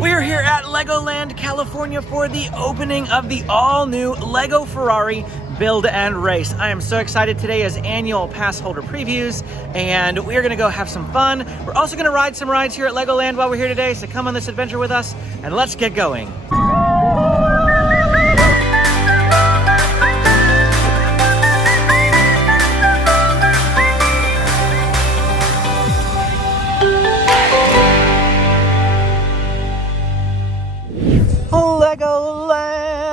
We're here at LEGOLAND California for the opening of the all-new LEGO Ferrari Build and Race. I am so excited. Today is annual pass holder previews, and we're gonna go have some fun. We're also gonna ride some rides here at LEGOLAND while we're here today, so come on this adventure with us, and let's get going. LEGOLAND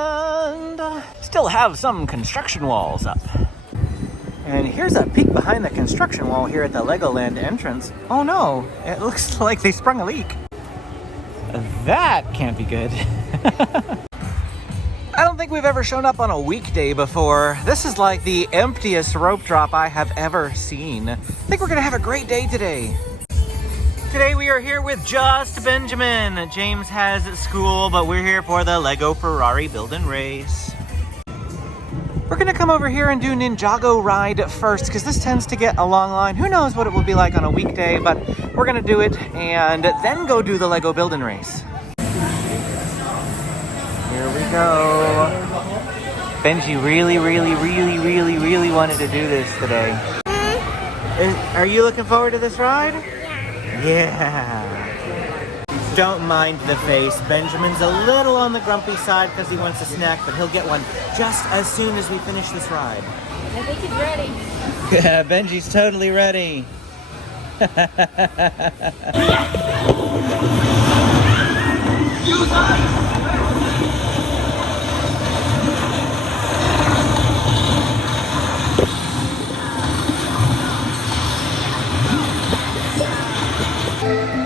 still have some construction walls up. And here's a peek behind the construction wall here at the LEGOLAND entrance. Oh no, it looks like they sprung a leak. That can't be good. I don't think we've ever shown up on a weekday before. This is like the emptiest rope drop I have ever seen. I think we're gonna have a great day today. Today we are here with just Benjamin. James has school, but we're here for the LEGO Ferrari Build and Race. We're gonna come over here and do Ninjago Ride first, because this tends to get a long line. Who knows what it will be like on a weekday, but we're gonna do it and then go do the LEGO Build and Race. Here we go. Benji really wanted to do this today. Are you looking forward to this ride? Yeah. Don't mind the face. Benjamin's a little on the grumpy side because he wants a snack, but he'll get one just as soon as we finish this ride. I think he's ready. Yeah, Benji's totally ready.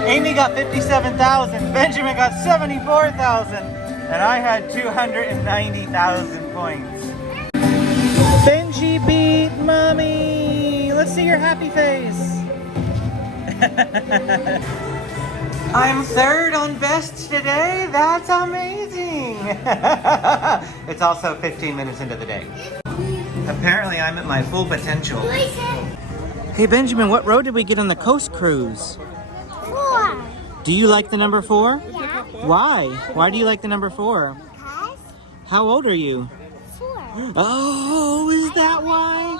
Amy got 57,000, Benjamin got 74,000, and I had 290,000 points. Benji beat Mommy! Let's see your happy face. I'm third on best today? That's amazing! It's also 15 minutes into the day. Apparently I'm at my full potential. Hey Benjamin, what road did we get on the coast cruise? 4. Do you like the number 4? Yeah. Why? Why do you like the number 4? Because How old are you? 4. Oh, is that why?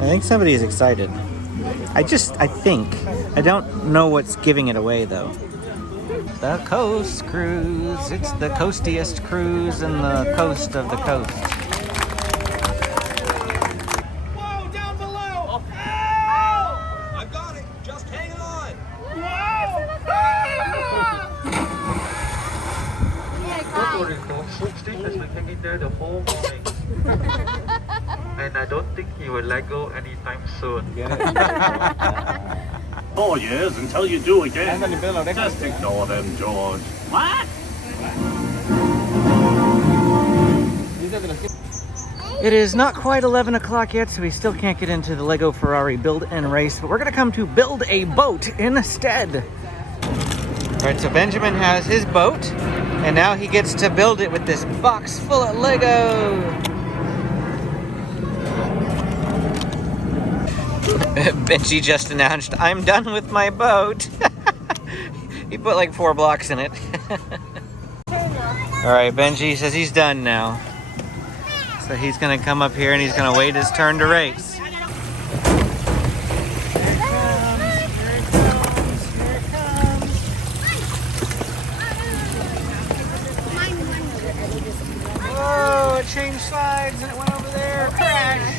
I think somebody is excited. I think. I don't know what's giving it away though. The coast cruise. It's the coastiest cruise in the coast of the coast. Whoa, down below! Oh. I got it. Just hang on. So Steve has been hanging there the whole morning. And I don't think he will let go anytime soon. 4 years until you do again. Just ignore them, George. What? It is not quite 11 o'clock yet, so we still can't get into the LEGO Ferrari Build and Race, but we're gonna come to build a boat instead. All right, so Benjamin has his boat, and now he gets to build it with this box full of Lego. Benji just announced, I'm done with my boat. He put like 4 blocks in it. All right, Benji says he's done now. So he's gonna come up here and he's gonna wait his turn to race. Whoa, it changed sides and it went over there. Crash!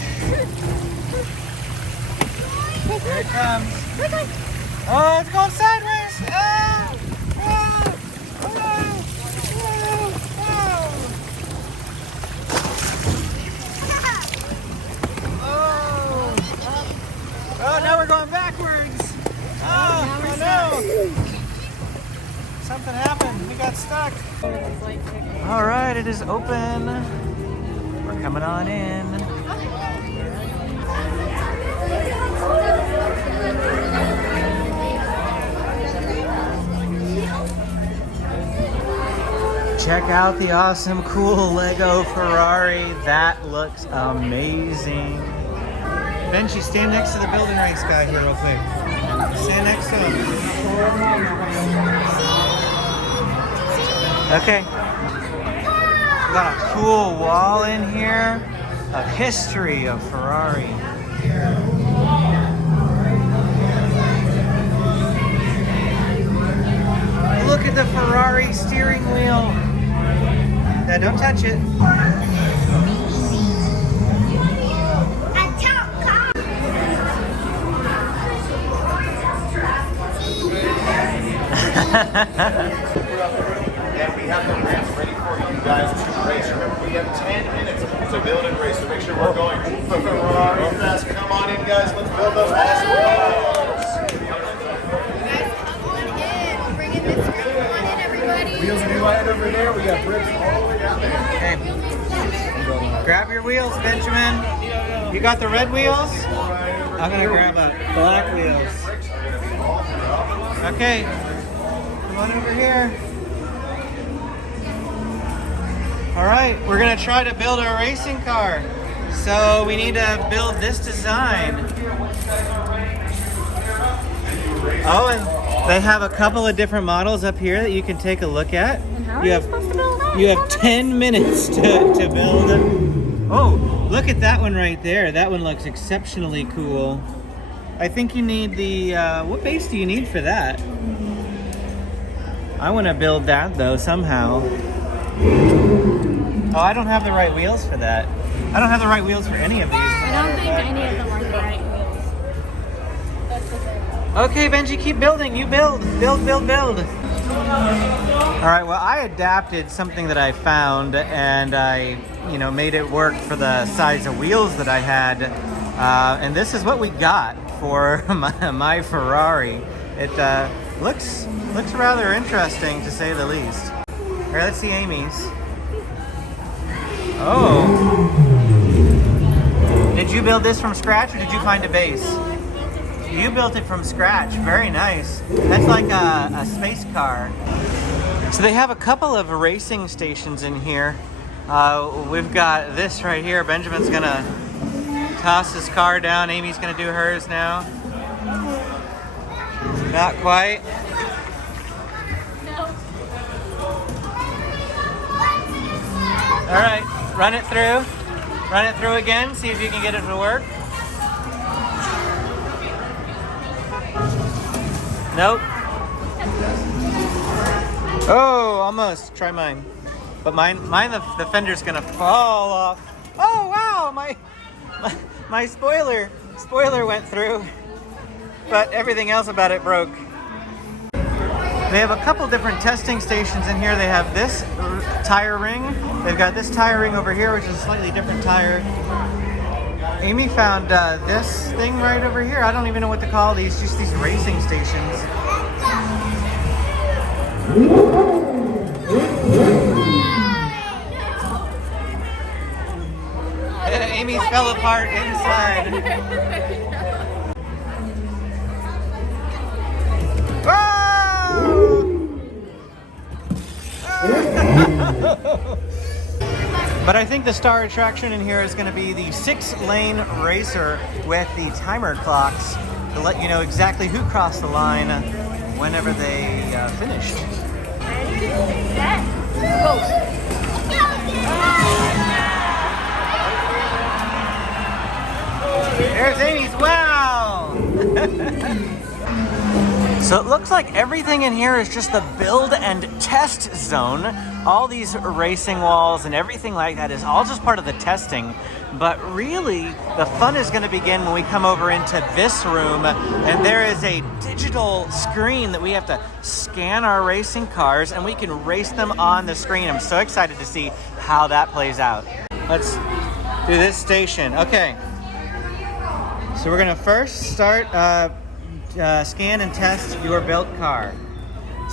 Here it comes. Oh, it's going sideways! Oh! Oh! Oh! Oh! Oh, now we're going backwards! Oh no! Something happened. We got stuck. All right, it is open. We're coming on in. Check out the awesome, cool LEGO Ferrari. That looks amazing. Benji, stand next to the Build and Race guy here real quick. Stand next to him. Okay. We got a cool wall in here of history of Ferrari. Look at the Ferrari steering wheel. Now don't touch it. And we have the ramp ready for you guys to race. Remember, we have 10 minutes to build and race, so make sure we're going Ferrari fast. Come on in, guys. Let's build those awesome wheels. Guys, come on in. We'll bring in this group. Come on in, everybody. Wheels will be right over there. We got bricks all the way down there. Okay. Grab your wheels, Benjamin. You got the red wheels? I'm gonna grab the black wheels. Okay. Come on over here. All right, we're gonna try to build a racing car. So we need to build this design. Oh, and they have a couple of different models up here that you can take a look at. How are supposed to build that? You have 10 minutes to build it. Oh, look at that one right there. That one looks exceptionally cool. I think you need the, what base do you need for that? I want to build that though, somehow. Oh, I don't have the right wheels for that. I don't have the right wheels for any of these. I don't think any of them are the right wheels. That's the thing. Okay, Benji, keep building. You build. Build, build, build. All right, well, I adapted something that I found and I, made it work for the size of wheels that I had. And this is what we got for my Ferrari. It looks rather interesting, to say the least. Here, let's see Amy's. Oh. Did you build this from scratch or did you find a base? You built it from scratch. Very nice. That's like a space car. So they have a couple of racing stations in here. We've got this right here. Benjamin's gonna toss his car down. Amy's gonna do hers now. Not quite. All right, run it through. Run it through again, see if you can get it to work. Nope. Oh, almost. Try mine. But mine the fender's gonna fall off. Oh wow, my spoiler went through, but everything else about it broke. They have a couple different testing stations in here. They have this tire ring. They've got this tire ring over here, which is a slightly different tire. Amy found this thing right over here. I don't even know what to call these, just these racing stations. Amy's fell apart inside. But I think the star attraction in here is going to be the 6-lane racer with the timer clocks to let you know exactly who crossed the line whenever they finished. Ready, set, go. There's Amy's. Wow! So it looks like everything in here is just the build and test zone. All these racing walls and everything like that is all just part of the testing. But really, the fun is going to begin when we come over into this room and there is a digital screen that we have to scan our racing cars and we can race them on the screen. I'm so excited to see how that plays out. Let's do this station. Okay. So we're going to first start scan and test your built car.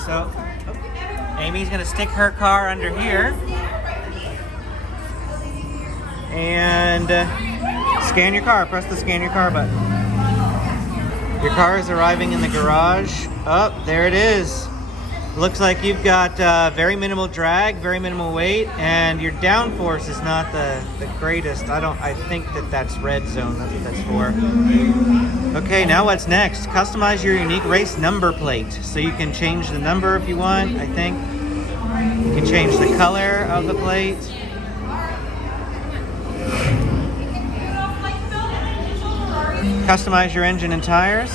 So Amy's gonna stick her car under here and scan your car. Press the scan your car button. Your car is arriving in the garage. Oh, there it is. Looks like you've got very minimal drag, very minimal weight, and your downforce is not the greatest. I think that's red zone. That's what that's for. Okay, now what's next? Customize your unique race number plate. So you can change the number if you want, I think. You can change the color of the plate. Customize your engine and tires.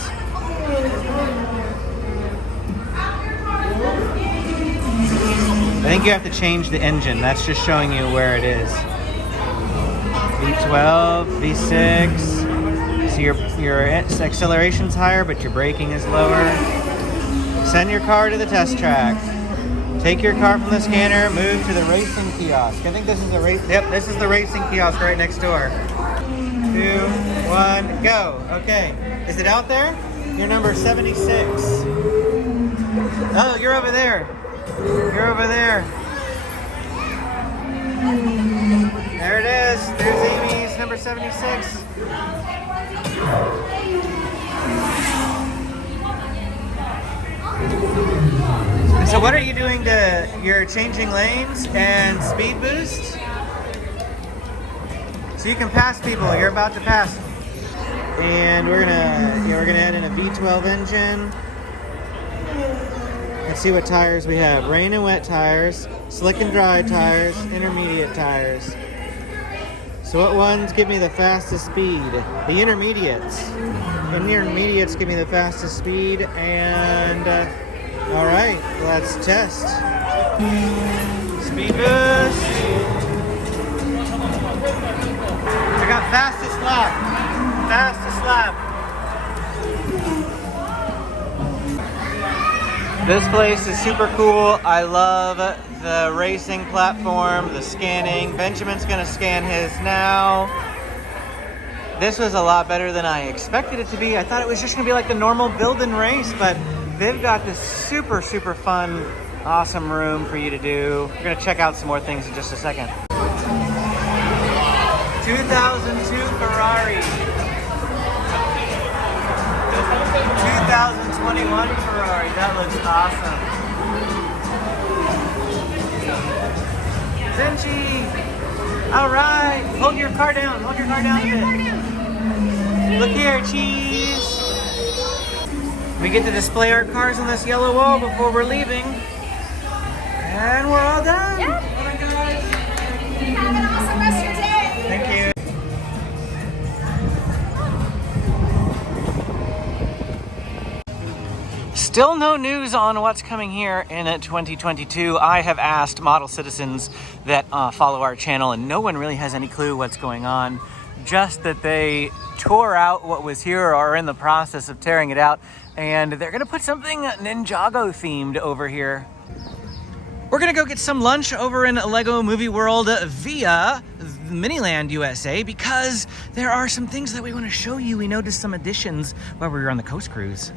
I think you have to change the engine. That's just showing you where it is. V12, V6. So your acceleration's higher, but your braking is lower. Send your car to the test track. Take your car from the scanner, move to the racing kiosk. I think this is the this is the racing kiosk right next door. 2, 1, go. Okay. Is it out there? You're number 76. Oh, you're over there. You're over there. There it is. There's Amy's number 76. So what are you doing you're changing lanes and speed boost? So you can pass people. You're about to pass. And we're gonna add in a V12 engine. Let's see what tires we have. Rain and wet tires, slick and dry tires, intermediate tires. So what ones give me the fastest speed? The intermediates. The intermediates give me the fastest speed, and all right, let's test. Speed boost. I got fastest lap. Fastest lap. This place is super cool. I love the racing platform, the scanning. Benjamin's gonna scan his now. This was a lot better than I expected it to be. I thought it was just gonna be like the normal build and race, but they've got this super, super fun, awesome room for you to do. We're gonna check out some more things in just a second. 2002 Ferrari. 2021 Ferrari. That looks awesome. Benji! All right. Hold your car down. Hold your car down a bit. Look here, cheese. We get to display our cars on this yellow wall before we're leaving. And we're all done. Yep. Bye, guys. Have an awesome rest of your day. Thank you. Still no news on what's coming here in 2022. I have asked model citizens that follow our channel, and no one really has any clue what's going on. Just that they tore out what was here or are in the process of tearing it out, and they're gonna put something Ninjago themed over here. We're gonna go get some lunch over in Lego Movie World via Miniland USA because there are some things that we want to show you. We noticed some additions while we were on the coast cruise.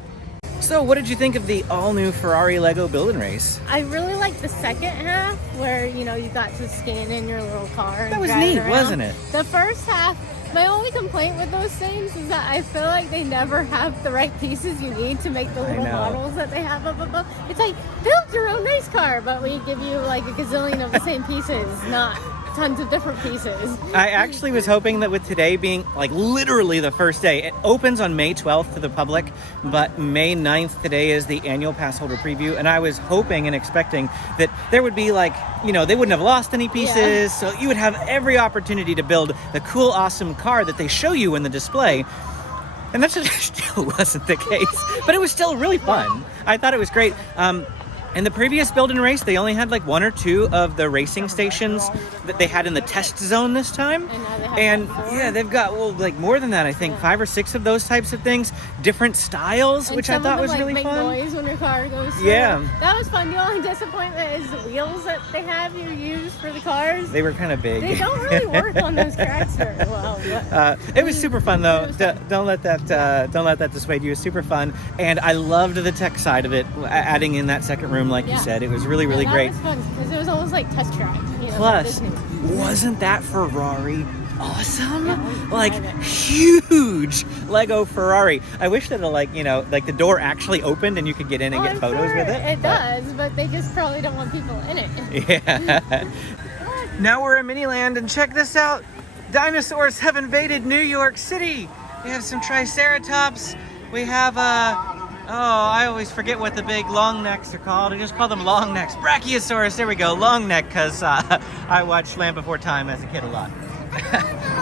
So what did you think of the all-new Ferrari Lego Build Race? I really liked the second half where, you know, you got to scan in your little car. And That was drive neat, around. wasn't it? The first half, my only complaint with those things is that I feel like they never have the right pieces you need to make the little know. models that they have up above. It's like, build your own race car, but we give you like a gazillion of the same pieces, not tons of different pieces. I actually was hoping that with today being like literally the first day, it opens on May 12th to the public, but May 9th today is the annual pass holder preview, and I was hoping and expecting that there would be like, you know, they wouldn't have lost any pieces, so you would have every opportunity to build the cool, awesome car that they show you in the display. And that just still wasn't the case, but it was still really fun. I thought it was great. In the previous build and race, they only had like 1 or 2 of the racing stations that they had in the test zone this time. And now they have And like 4. yeah, they've got, well, like more than that, I think 5 or 6 of those types of things, different styles, And which I some thought of was them, really make fun. noise when your car goes through. Yeah. That was fun. The only disappointment is the wheels that they have you use for the cars. They were kind of big. They don't really work on those tracks very well. But It was super fun though. Don't let that dissuade you. It was super fun, and I loved the tech side of it. Adding in that second room, like you Yeah. said, it was really, really that great. was fun because it was almost like test track. You know, Plus, Disney. wasn't that Ferrari awesome? Yeah, it was Like private. huge Lego Ferrari. I wish that like, you know, like the door actually opened and you could get in and Oh, get I'm photos sure with it. It does, but they just probably don't want people in it. Yeah. Now we're in Miniland, and check this out. Dinosaurs have invaded New York City. We have some Triceratops. We have I always forget what the big long necks are called. I just call them long necks. Brachiosaurus, there we go, long neck, because I watched Land Before Time as a kid a lot.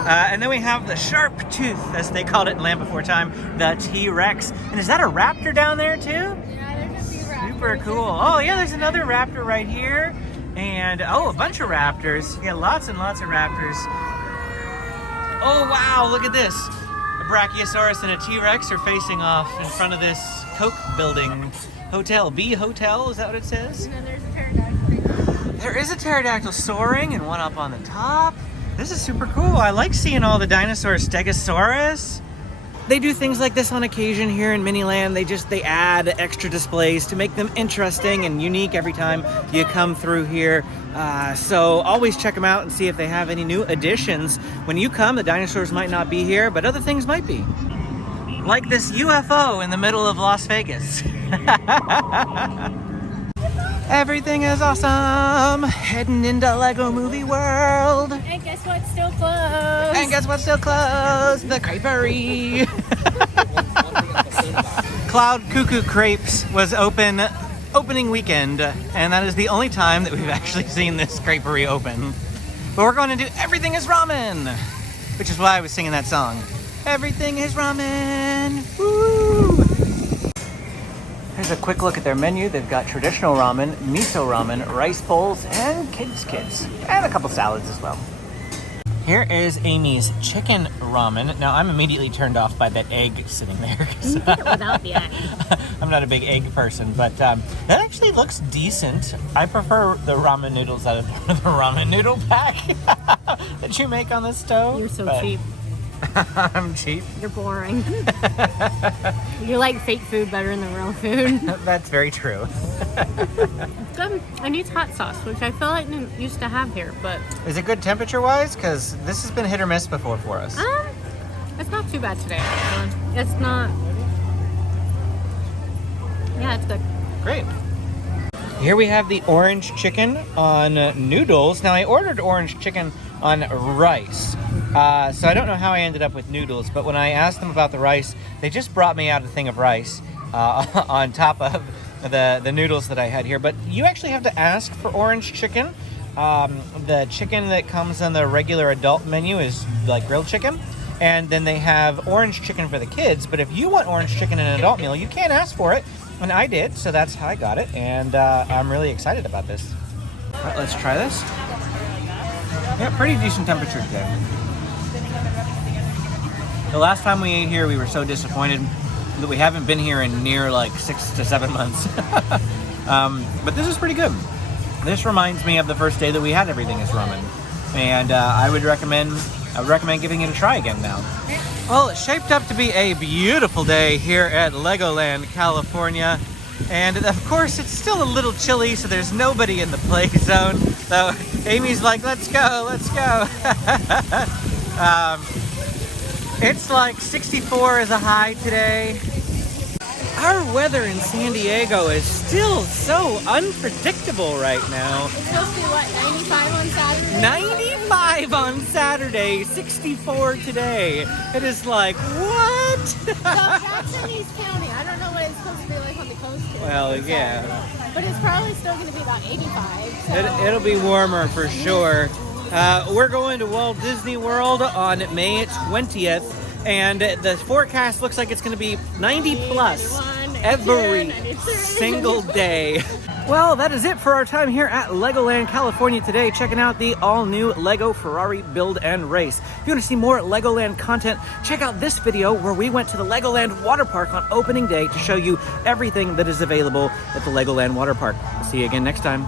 And then we have the sharp tooth, as they called it in Land Before Time, the T-Rex. And is that a raptor down there too? Yeah, there's a few raptors. Super cool. Oh yeah, there's another raptor right here. And a bunch of raptors. Yeah, lots and lots of raptors. Oh wow, look at this. A Brachiosaurus and a T-Rex are facing off in front of this Coke building. Hotel, B Hotel, is that what it says? And then there's a pterodactyl. There is a pterodactyl soaring and one up on the top. This is super cool. I like seeing all the dinosaurs. Stegosaurus. They do things like this on occasion here in Miniland. They add extra displays to make them interesting and unique every time you come through here. So always check them out and see if they have any new additions. When you come, the dinosaurs might not be here, but other things might be. Like this UFO in the middle of Las Vegas. Everything is awesome. Heading into Lego Movie World. And guess what's still closed? And guess what's still closed? The Creperie. Cloud Cuckoo Crepes was opening weekend, and that is the only time that we've actually seen this creperie open. But we're going to do Everything is Ramen, which is why I was singing that song. Everything is ramen. Woo! Here's a quick look at their menu. They've got traditional ramen, miso ramen, rice bowls, and kids kits, and a couple salads as well. Here is Amy's chicken ramen. Now, I'm immediately turned off by that egg sitting there. You can get it without the egg. I'm not a big egg person, but that actually looks decent. I prefer the ramen noodles out of the ramen noodle pack that you make on the stove. You're so cheap. I'm cheap. You're boring. You like fake food better than real food. That's very true. Good. It needs hot sauce, which I feel like we used to have here, but Is it good temperature-wise? Because this has been hit or miss before for us. it's not too bad today. Actually. It's not. Yeah, it's good. Great. Here we have the orange chicken on noodles. Now, I ordered orange chicken on rice. So I don't know how I ended up with noodles, but when I asked them about the rice, they just brought me out a thing of rice on top of the noodles that I had here. But you actually have to ask for orange chicken. The chicken that comes on the regular adult menu is like grilled chicken. And then they have orange chicken for the kids. But if you want orange chicken in an adult meal, you can't ask for it. And I did, so that's how I got it. And I'm really excited about this. All right, let's try this. Yeah, pretty decent temperature today. The last time we ate here, we were so disappointed that we haven't been here in near like 6 to 7 months. But this is pretty good. This reminds me of the first day that we had Everything is Ramen. And I would recommend giving it a try again now. Well, it's shaped up to be a beautiful day here at LEGOLAND California. And of course, it's still a little chilly, so there's nobody in the play zone. So Amy's like, let's go, let's go. It's like 64 is a high today. Our weather in San Diego is still so unpredictable right now. It's supposed to be what, 95 on Saturday? 95 on Saturday, 64 today. It is like, what? So that's in East County. I don't know what it's supposed to be like on the coast here. Well, yeah. But it's probably still going to be about 85. So. It'll be warmer for sure. We're going to Walt Disney World on May 20th. And the forecast looks like it's going to be 90 plus every single day. Well, that is it for our time here at LEGOLAND California today, checking out the all-new LEGO Ferrari Build and Race. If you want to see more LEGOLAND content, check out this video where we went to the LEGOLAND Water Park on opening day to show you everything that is available at the LEGOLAND Water Park. We'll see you again next time.